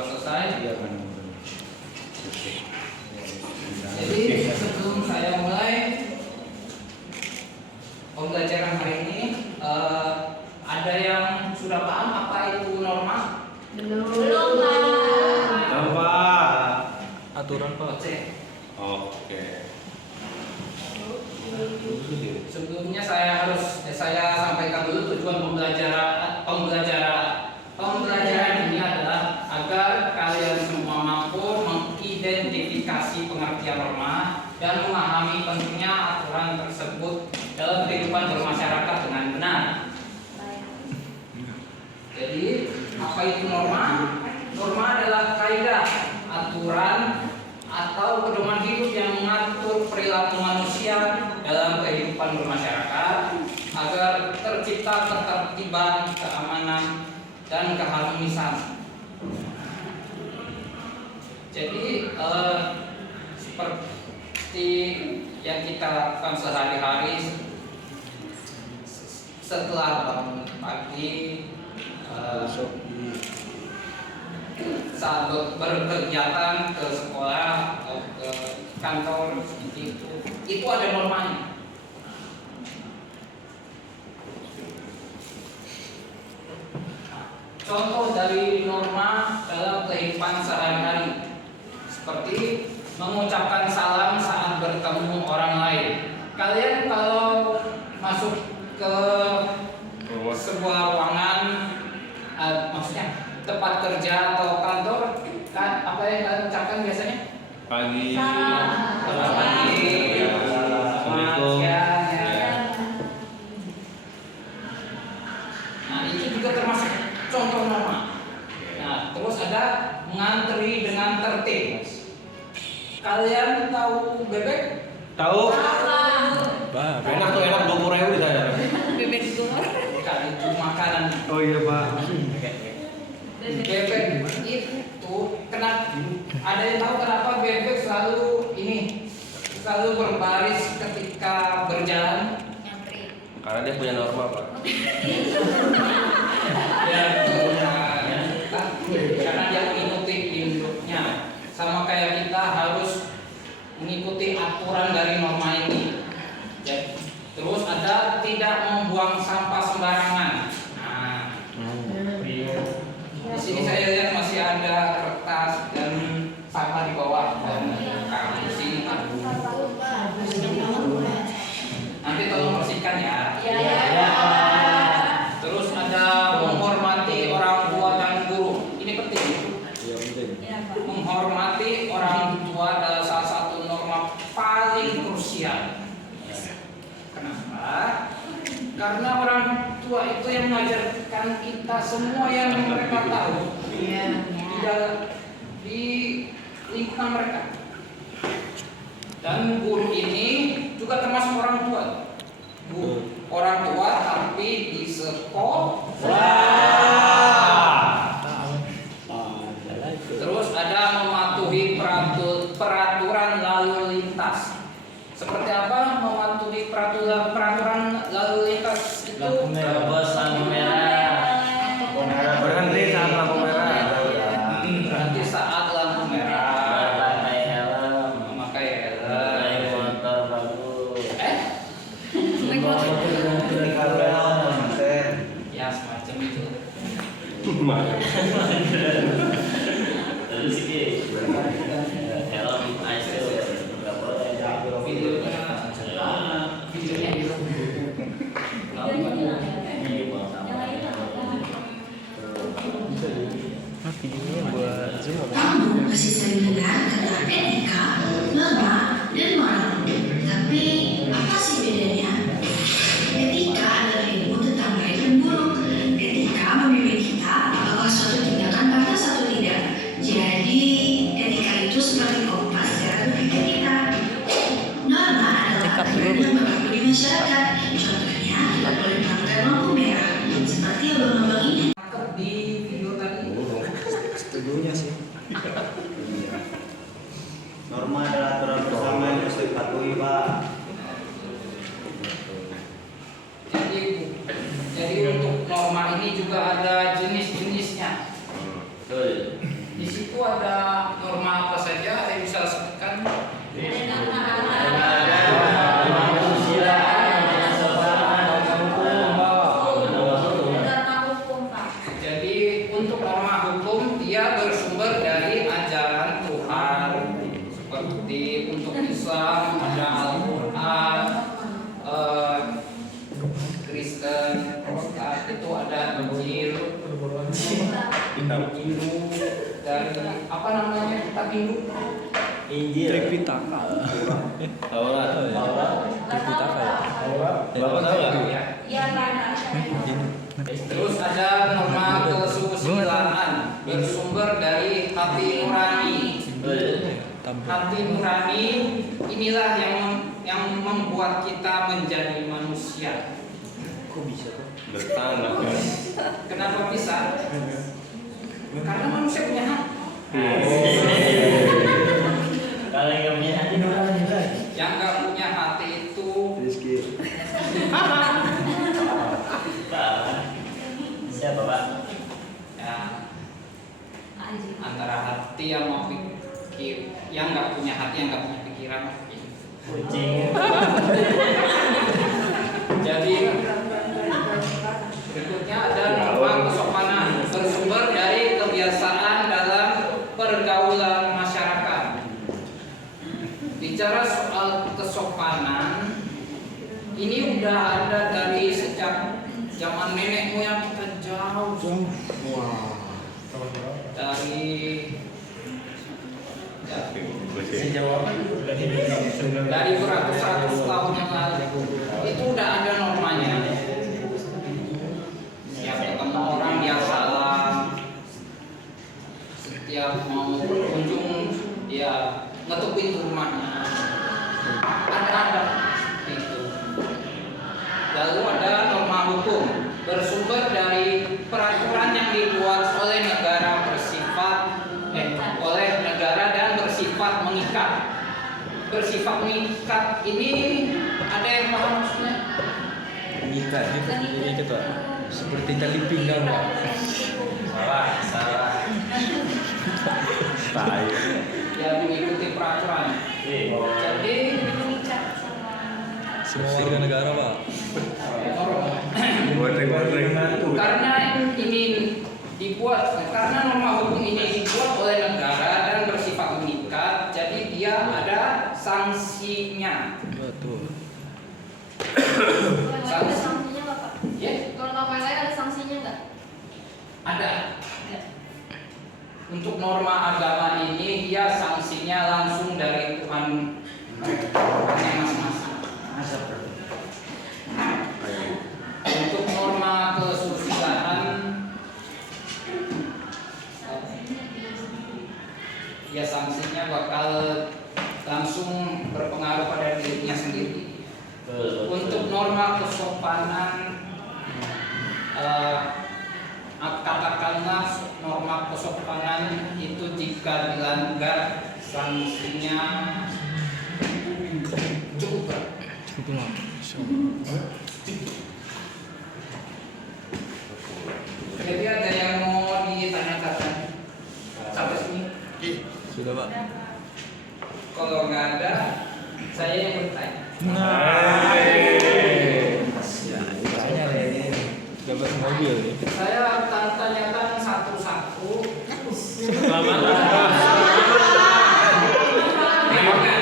sudah selesai. Jadi sebelum saya mulai pembelajaran hari ini, ada yang sudah paham apa itu norma? Belum, Pak. Aturan, Pak. Oke. Sebelumnya saya sampaikan dulu tujuan pembelajaran ini adalah agar kalian semua mampu mengidentifikasi pengertian norma dan memahami pentingnya aturan tersebut dalam kehidupan bermasyarakat dengan benar. Jadi, apa itu norma? Norma adalah kaidah, aturan, atau pedoman hidup yang mengatur perilaku manusia dalam kehidupan bermasyarakat agar tercipta ketertiban, keamanan, dan keharmonisan. Jadi seperti yang kita lakukan sehari-hari setelah bangun pagi, saat berkegiatan ke sekolah atau ke kantor seperti itu ada normanya. Contoh dari norma dalam kehidupan sehari-hari seperti mengucapkan salam saat bertemu orang lain. Kalian kalau masuk ke sebuah ruangan, maksudnya tempat kerja atau kantor, kan apa yang kalian ucapkan biasanya? Pagi. Selamat pagi. Assalamualaikum. Nah, itu juga termasuk contoh norma. Nah, terus ada mengantri dengan tertib. Kalian tahu bebek? Tahu? Bah, Enak tuh, enak 20.000 di sana. Bebek goreng. Bukan, itu makanan. Oh iya, Pak. Bebek itu kenapa? Ada yang tahu kenapa bebek selalu berbaris ketika berjalan? Karena dia punya norma, Pak. Ya, karena dia mengikuti induknya. Sama kayak kita harus mengikuti aturan dari norma ini. Ya. Terus ada tidak membuang sampah sembarangan. Nah, di sini saya lihat masih ada kertas dan sampah di bawah dan di sini. Nanti tolong bersihkan ya. Terus ada menghormati orang tua dan guru. Ini penting. Menghormati orang tua adalah salah satu norma paling krusial. Kenapa? Karena orang tua itu yang mengajarkan kita semua yang mereka tahu di lingkungan mereka. Dan guru ini juga termasuk orang tua. Orang tua tapi di sekolah. Terus ada mematuhi peraturan lalu lintas. Seperti apa mematuhi peraturan lalu lintas itu? Lampu merah. Berhenti saat lampu merah. Berhenti saat lampu merah. Pakai helm. Memakai helm. Naik motor bagus. Ya semacam itu. Terus sih helm ice nggak boleh. Videonya gitu. videonya buat Zoom apa? Kamu masih sering dengar kata etika, norma, dan moral. Tapi apa sih bedanya? Etika adalah ilmu tentang baik dan buruk. Etika memimpin kita apakah suatu tindakan pantas atau tidak. Jadi etika itu seperti kompas cara berpikir kita. Norma adalah aturan yang berlaku di masyarakat. Contohnya tidak boleh melanggar lampu merah. Seperti abang-abang ini. Di video tadi. Setujunya sih. Norma adalah aturan bersama yang harus dipatuhi, Pak. Jadi untuk norma ini juga ada jenis-jenisnya. Betul. Di sini ada norma apa saja? Saya bisa sebutkan. Jadi untuk norma hukum dia bersumber dari ajaran Tuhan. Seperti untuk Islam ada Al-Quran, Kristen, Protestan itu ada Injil, Hindu dari apa namanya kitab Hindu? Injil. Tripitaka. Taurat. Tripitaka ya. Bapak tahu nggak? Ya. Terus ada norma kesusilaan bersumber dari hati nurani. Hati nurani inilah yang membuat kita menjadi manusia. Kok bisa tuh? Bertanda. Kenapa bisa? Karena manusia punya hati. Kalau yang punya hati nurani lagi. Yang nggak punya hati itu Rizky. Siapa Pak? ya antara hati yang mau pikir, yang nggak punya hati, yang nggak punya pikiran. Kucing. Jadi berikutnya ada norma kesopanan bersumber dari kebiasaan dalam pergaulan masyarakat. Bicara soal kesopanan, ini udah ada dari sejak zaman nenek moyang kita jauh. Dari dari beratus-ratus tahun yang lalu itu udah ada normanya. Setiap ketemu orang dia salam, setiap mau berkunjung dia ngetuk pintu rumahnya. Ada itu. Lalu ada norma hukum bersumber dari peraturan yang dibuat oleh negara oleh negara dan bersifat mengikat. Bersifat mengikat ini ada yang paham maksudnya? Mengikat ini kita seperti tali pinggang Pak. Salah. Tai. Ya mengikuti peraturan. Jadi Semua warga negara Pak. karena ini dibuat, karena norma hukum ini dibuat oleh negara dan bersifat mengikat, jadi dia ada sanksinya. Betul. Ada sanksinya nggak Pak? Ya, Kalau nggak lain ada sanksinya nggak? ada. Untuk norma agama ini dia sanksinya langsung dari Tuhan masing-masing. Untuk norma kesusilaan ya sanksinya bakal langsung berpengaruh pada dirinya sendiri. Untuk norma kesopanan katakanlah norma kesopanan itu jika dilanggar sanksinya cukup berat. Cukup lah. Jadi ada yang mau ditanyakan sampai sini? Sudah Pak. Kalau nggak ada, saya yang bertanya. Dapat mobil nih. Saya akan tanyakan satu-satu.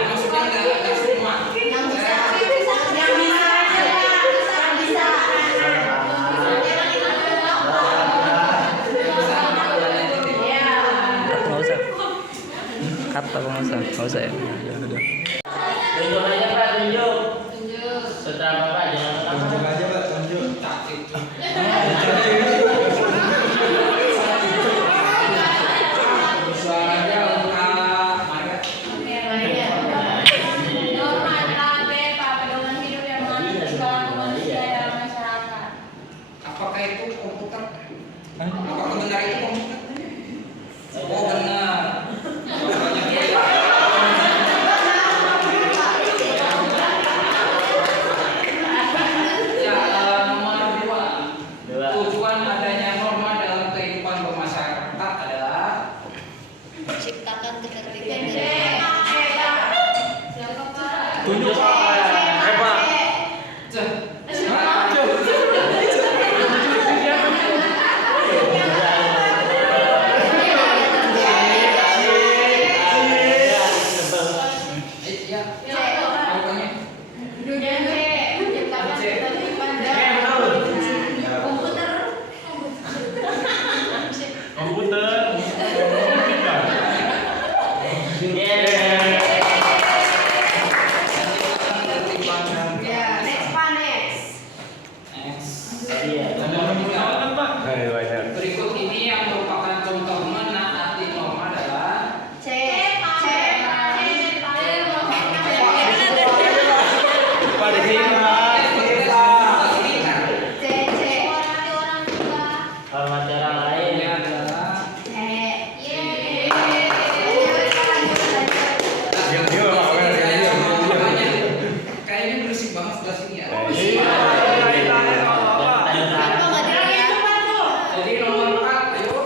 Maksudnya nggak semua. Nggak usah. Kata nggak usah ya. Tunjuk aja Pak, tunjuk. Tunjuk. Setelah Bapak jangan Tunjuk aja Pak, tunjuk. Cacit. Suaranya lengkap. Norma adalah BPA, pedoman hidup yang mengatur segala manusia dalam masyarakat. Apakah itu komputer? Apakah benar itu komputer? Oh benar. Banyak Tunjuk Pak. Pak. Berikut ini yang merupakan contoh menaati norma adalah Hormati orang lain. ini adalah kayaknya berisik banget sebelah sini ya. Jadi nomor 4 ayo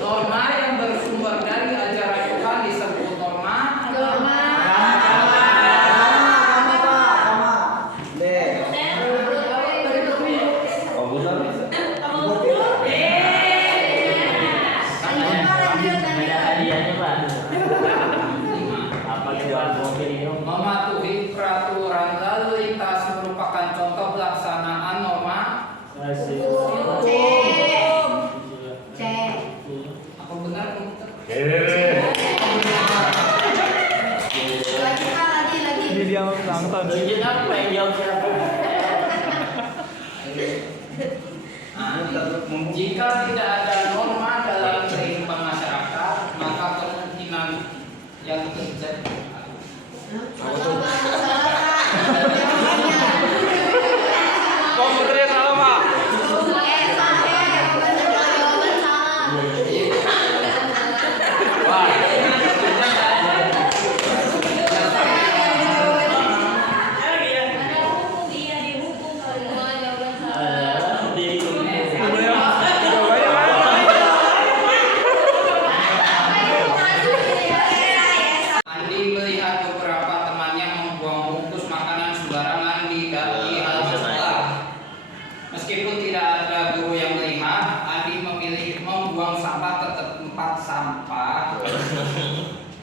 norma yang bersumber dari ajaran Tuhan disebut norma. Ada hadiahnya Pak. Apa jual mobil ini? Mematuhi peraturan lalu lintas merupakan contoh pelaksanaan norma. Apa benar komputer? Ini dia ulang tahun. Tunjuk apa yang jawab siapa? Jika tidak ada norma dalam kehidupan masyarakat, maka kemungkinan yang terjadi Komputernya salah Pak. Andi melihat beberapa temannya membuang bungkus makanan sembarangan di halaman sekolah. Meskipun tidak ada guru yang melihat, Andi memilih membuang sampah ke tempat sampah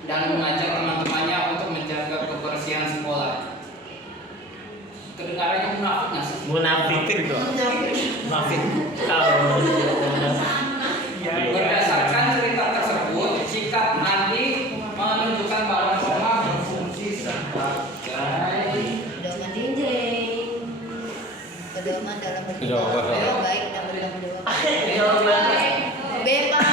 dan mengajak teman-temannya untuk menjaga kebersihan sekolah. Kedengarannya munafik nggak sih? Munafik. Munafik. Kau. Berdasarkan cerita tersebut, sikap Andi menunjukkan bahwa norma berfungsi sebagai Pedoman dalam Pedoman. bertindak baik dan bertanggung jawab. Jawaban. B Pak.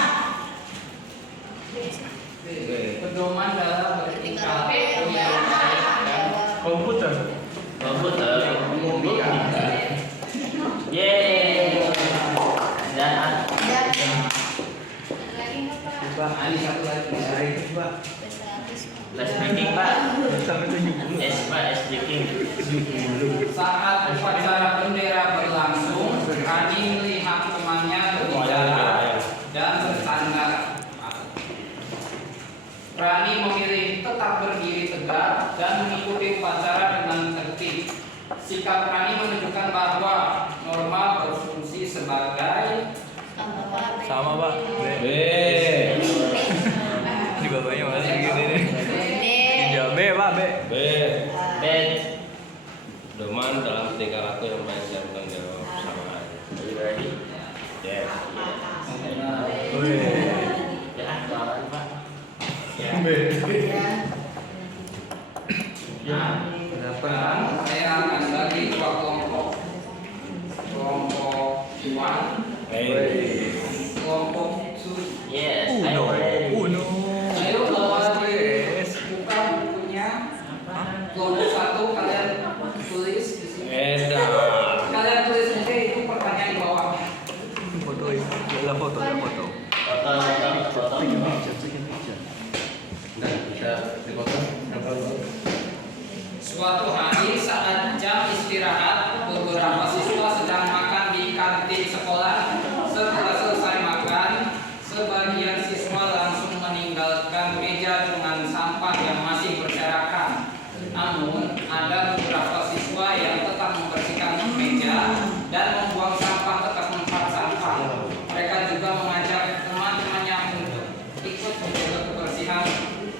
pedoman dalam bertingkah laku yang baik dan Komputer. Komputer. Yeay. Dan Ali satu lagi. les breaking Pak. Sampai 70. Pak, es breaking. Saat upacara bendera berlangsung, Rani melihat temannya berbicara dan bersandar. Rani memilih tetap berdiri tegak dan mengikuti upacara dengan tertib. Sikap Rani menunjukkan bahwa norma berfungsi sebagai Sama Pak. B. Di bawahnya masih gini nih. Jawab B Pak, B. B. Ben. Pedoman dalam tingkah laku yang baik dan bertanggung jawab sama aja. Yes. Ya, lawan Pak. Sekarang saya akan bagi dua kelompok. Kelompok 1, kelompok 2. Yes, I'm ready. Uno. Ayo buka bukunya. Kelompok 1 kalian tulis di sini. Edan. Namun ada beberapa siswa yang tetap membersihkan meja dan membuang sampah ke tempat sampah. Mereka juga mengajak teman-temannya untuk ikut menjaga kebersihan,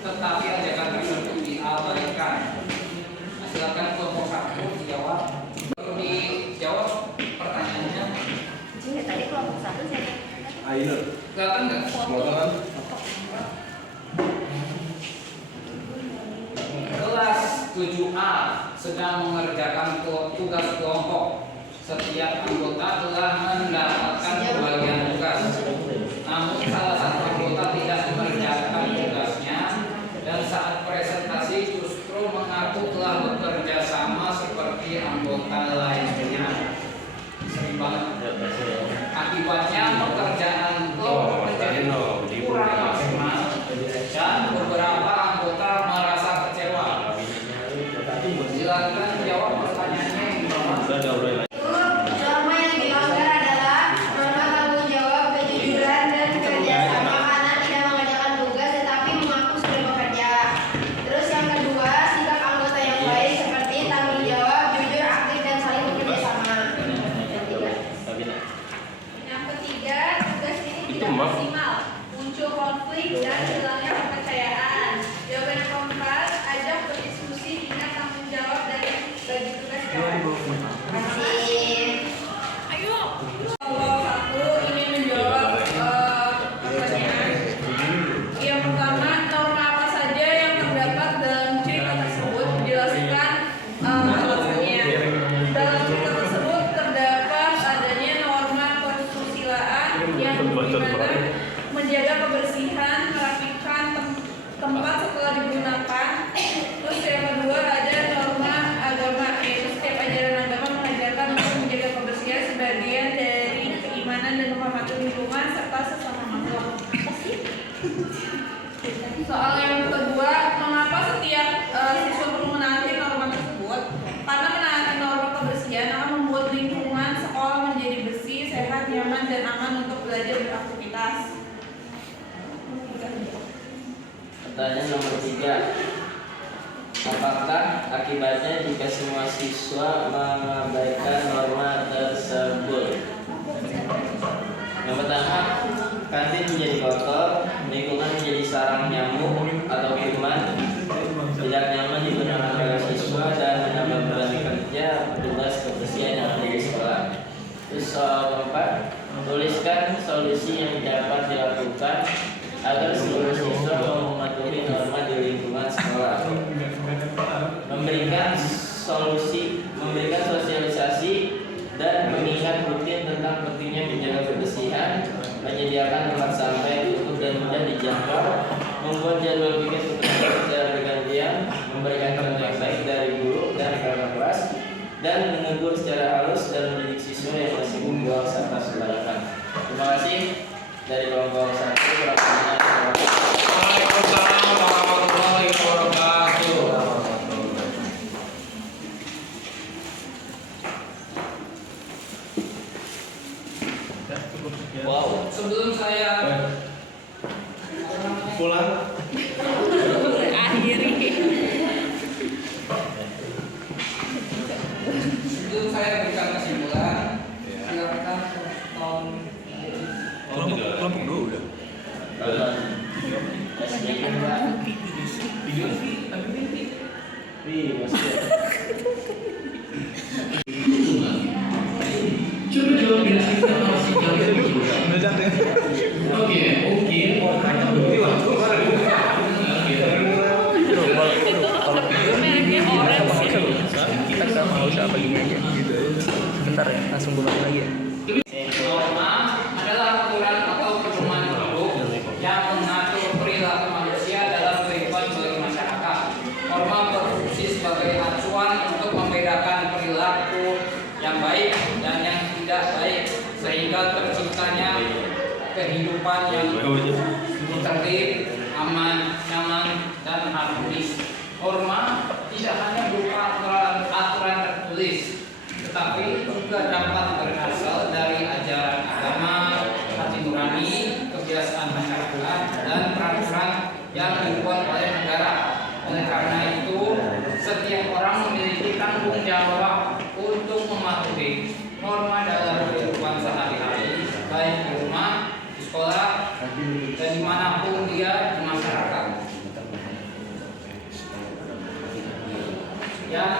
tetapi ajakan tersebut diabaikan. Nah, silakan kelompok 1 dijawab. Perlu dijawab pertanyaannya. Jadi tadi kelompok 1 siapa? Ayo. Kelihatan nggak? Motoran. Kelas 7A sedang mengerjakan tugas kelompok. Setiap anggota telah mendapatkan pembagian tugas. Namun salah satu anggota tidak mengerjakan tugasnya dan saat presentasi justru mengaku telah bekerja sama seperti anggota lainnya. Sering banget. Akibatnya pekerjaan kelompok menjadi kurang maksimal dan beberapa anggota merasa kecewa. Silakan jawab pertanyaannya yang pertama. Norma yang dilanggar adalah norma tanggung jawab, kejujuran, dan kerjasama karena tidak mengerjakan tugas tetapi mengaku sudah bekerja. Terus yang kedua, sikap anggota yang baik seperti tanggung jawab, jujur, aktif, dan saling bekerja sama. Yang ketiga, tugas ini tidak maksimal, muncul konflik dan hilangnya kepercayaan. Jawaban yang keempat, ajak berdiskusi, ingat tanggung jawab dan bagi tugas kawan. Kelompok 1 ini menjawab pertanyaan. Yang pertama, norma apa saja yang terdapat dalam cerita tersebut? Jelaskan alasannya. Dalam cerita tersebut terdapat adanya norma kesusilaan yang dimana menjaga kebersihan, merapikan tempat setelah digunakan. Terus yang kedua ada norma agama, yaitu setiap ajaran agama mengajarkan untuk menjaga kebersihan sebagian dari keimanan dan menghormati lingkungan serta sesama makhluk. Soal yang kedua, mengapa setiap siswa perlu menaati norma tersebut? Karena menaati norma kebersihan akan membuat lingkungan sekolah menjadi bersih, sehat, nyaman, dan aman untuk belajar beraktivitas. Pertanyaan nomor 3. Apakah akibatnya jika semua siswa mengabaikan norma tersebut? Yang pertama, kantin menjadi kotor, lingkungan menjadi sarang nyamuk atau kuman, tidak nyaman digunakan oleh siswa dan menambah beban kerja petugas kebersihan yang ada di sekolah. Terus soal keempat, tuliskan solusi yang dapat dilakukan agar seluruh siswa mematuhi norma di lingkungan sekolah. Memberikan sosialisasi dan mengingat rutin tentang pentingnya menjaga kebersihan, menyediakan tempat sampah yang tutup dan mudah dijangkau, membuat jadwal pikir petugas secara bergantian, memberikan contoh yang baik dari guru dan kakak kelas, dan menegur secara halus dan mendidik siswa yang masih membuang sampah sembarangan. Terima kasih dari kelompok 1. Waalaikumsalam warahmatullahi wabarakatuh. Wow. Sebelum saya Pulang. sebelum saya berikan kesimpulan, silakan Kelompok 2 udah. coba jawab dengan informasi yang Udah cantik. Oke. Kita sama harus apa gimana gitu. Bentar ya, langsung buka lagi ya. Norma adalah aturan atau pedoman hidup yang mengatur perilaku manusia dalam kehidupan sebagai masyarakat. Norma berfungsi sebagai acuan untuk membedakan perilaku yang baik dan yang tidak baik, sehingga terciptanya kehidupan yang tertib, aman, nyaman, dan harmonis. Norma tidak hanya berupa aturan tertulis, tetapi juga dapat berasal dari ajaran agama, hati nurani, kebiasaan masyarakat, dan peraturan yang dibuat oleh negara. Oleh karena itu, setiap norma dalam kehidupan sehari-hari, baik di rumah, di sekolah, dan dimanapun dia di masyarakat. Yang